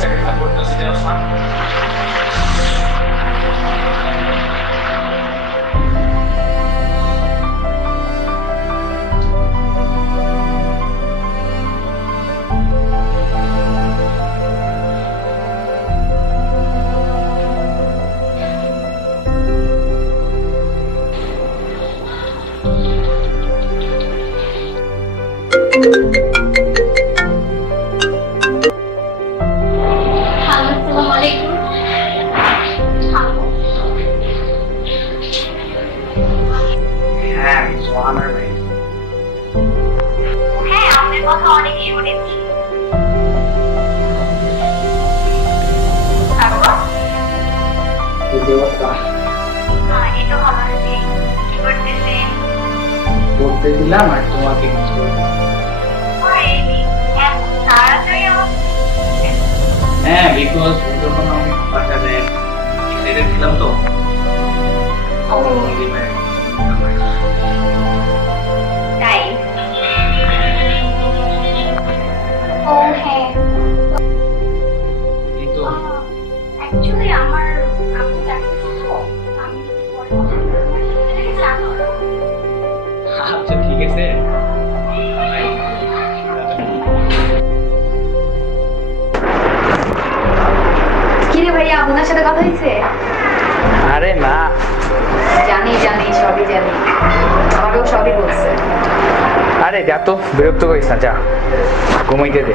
Acabou, Deus, Deus. কথা অনেক শুনেছি। করতে দিলাম আর তোমাকে কিছু। হ্যাঁ বিকজ যখন আমি পাঠালে ছেড়ে দিলাম তো। সাথে কথা হয়েছে? আরে না। জানি জানি সবই জানি। আমারও সবই বলছে। আরে যা তো বিরক্ত করিস না যা। ঘুমাইতে দে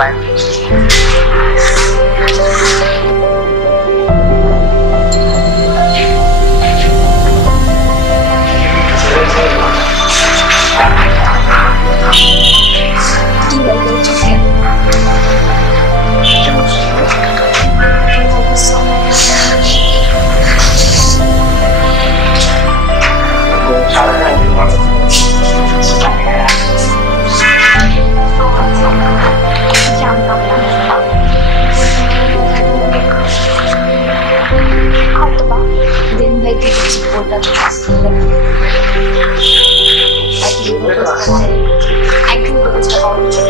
Bye. I can do this to all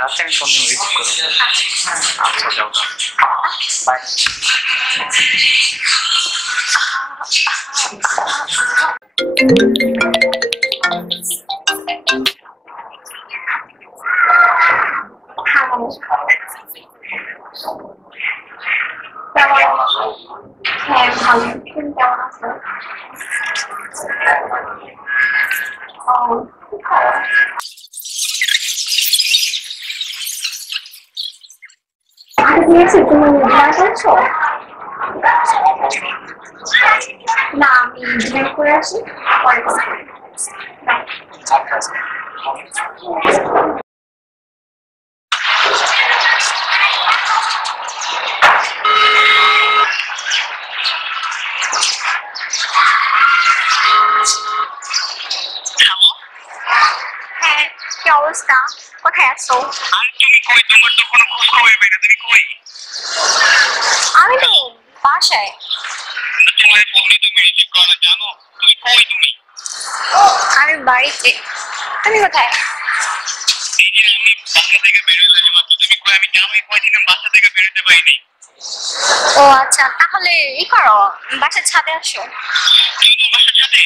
আচ্ছা আমি ফোন রিসিভ করব আচ্ছা যাও যাও বাই হ্যালো হ্যাঁ ভালো তুমি কেমন আছো ও আমি দিয়েছি তুমি ডিনার করছ না, আমি ডিনার করে আসি, পরে কথা বলব। হ্যালো হ্যাঁ কি অবস্থা? কোথায় আছো? আর তুমি কই? তোমার তো কোনো খোঁজ খবর পেয়ে না তুমি কই? আমি তো বাসায়। তোমার তুমি করো জানো আমি বাড়িতে। তুমি কোথায়? এই যে আমি বাসা থেকে বেরোলাম মাত্র তুমি কই আমি জানো এই কয়দিন বাসা থেকে বেরোতে পারিনি ও আচ্ছা তাহলে ই করো, বাসার ছাদে আসো। তুমি বাসার সাথে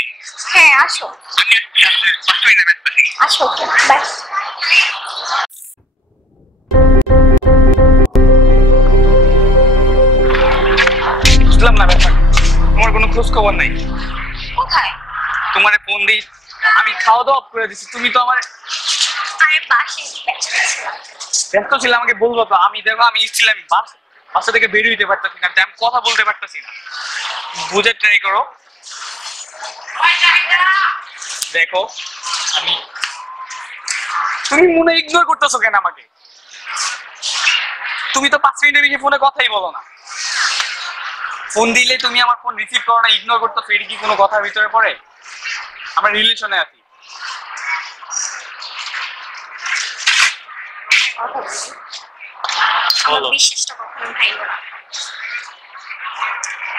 হ্যাঁ আসো। আমি আসছি ব্যস্ত আসো বাই। খোঁজ খবর নাই। কোথায়? তোমার ফোন দিই। আমি খাওয়া দাওয়া করে দিচ্ছি তুমি তো আমার ব্যস্ত ছিলাম। ছিল আমাকে বলব তো। আমি দেখো আমি ছিলাম বাস বাসা থেকে বেরিয়ে হইতে পারতেছি না। আমি কথা বলতে পারতেছি না। বুঝে ট্রাই করো। দেখো আমি তুমি মনে ইগনোর করতেছো কেন আমাকে? তুমি তো পাঁচ মিনিটের বেশি ফোনে কথাই বলো না। ফোন দিলে তুমি আমার ফোন রিসিভ করো না ইগনোর করতেছো এটা কি কোনো কথার ভিতরে পড়ে? আমরা রিলেশনে আছি। আমার বিশ্বাসটা কখনো ভাইব না।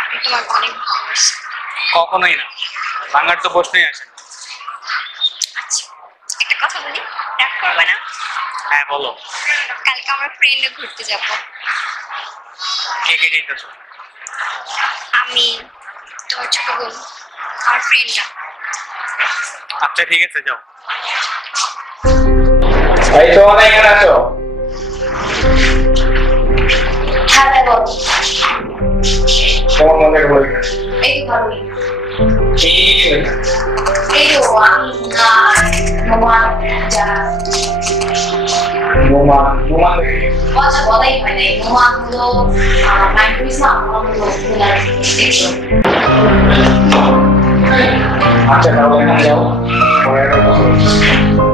আমি তোমাকে অনেক ভালোবাসি। কখনোই না। ভাঙার তো প্রশ্নই আসে না। আচ্ছা একটা কথা বলি রাগ করবে না? হ্যাঁ বলো। কালকে আমরা ফ্রেন্ডে ঘুরতে যাব। কে কে যেতেছো? আমি তোমার ছোট বোন আমার ফ্রেন্ডরা আচ্ছা ঠিক আছে যাও। ভাই তো অনেক এখানে আছো? হ্যাঁ ভাই বল। তোমার মনে বলি এই তো ভালোই কি কি ছিল এই তো আমি আর নোমান যারা রোমান রোমান দেখে কথা বলাই হয় নাই নোমান হলো মাইন্ড ইসলাম আমার হলো মিলার দেখছ আচ্ছা তাহলে এখানে যাও পরে একটা কথা বলছি।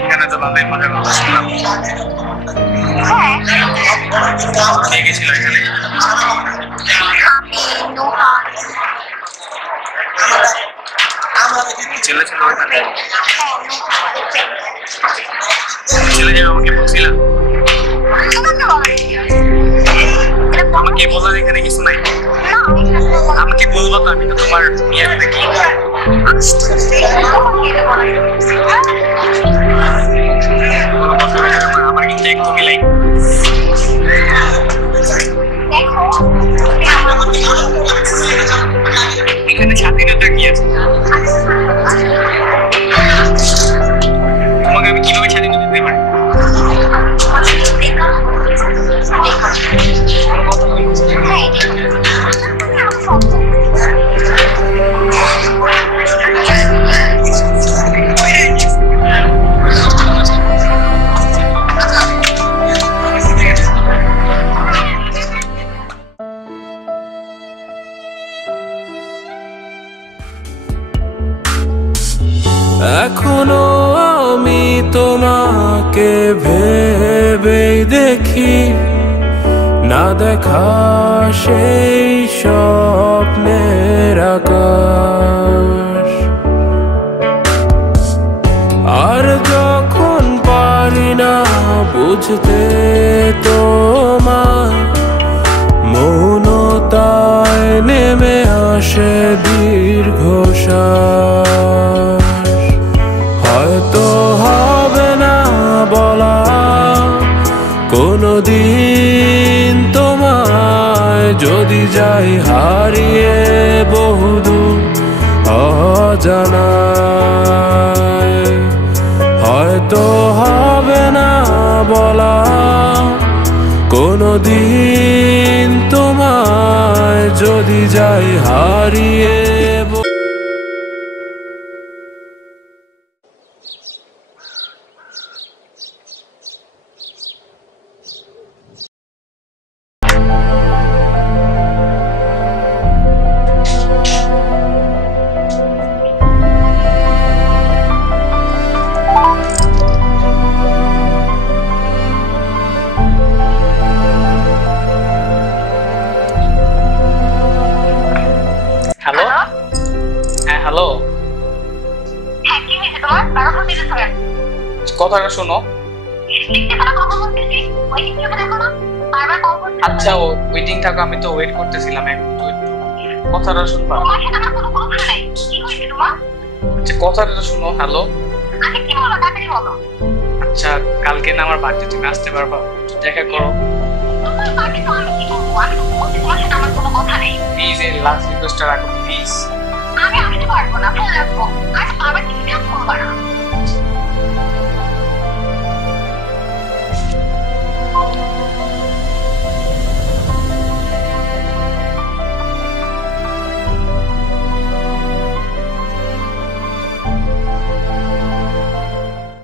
এখানে তো ভালোই মজা কথা শুনলাম হ্যাঁ। গেছিল এখানে ছেলে ছিল ওখানে ছেলে যে আমাকে বলছিলাম আমাকে বলার এখানে কিছু নাই। আমাকে বলব তো আমি তো তোমার ইয়ে দেখি আমার কিন্তু একদমই লাইক এখানে স্বাধীনতা কি আছে? এখনও আমি তোমাকে ভেবে দেখি। না দেখা সেই স্বপ্নের আকাশ। আর যখন পারি না বুঝতে high তোমার বারো কথাটা শোনো। আচ্ছা ও ওয়েটিং থাকো আমি তো ওয়েট করতেছিলাম একটু কথাটা শুনবা? আচ্ছা কথাটা তো শোনো হ্যালো আচ্ছা কালকে না আমার বাড়িতে তুমি আসতে পারবা? দেখা করো। প্লিজ এই লাস্ট রিকোয়েস্টটা রাখো প্লিজ পারব না। ফেলে রাখব। আর আবার কিছু করব না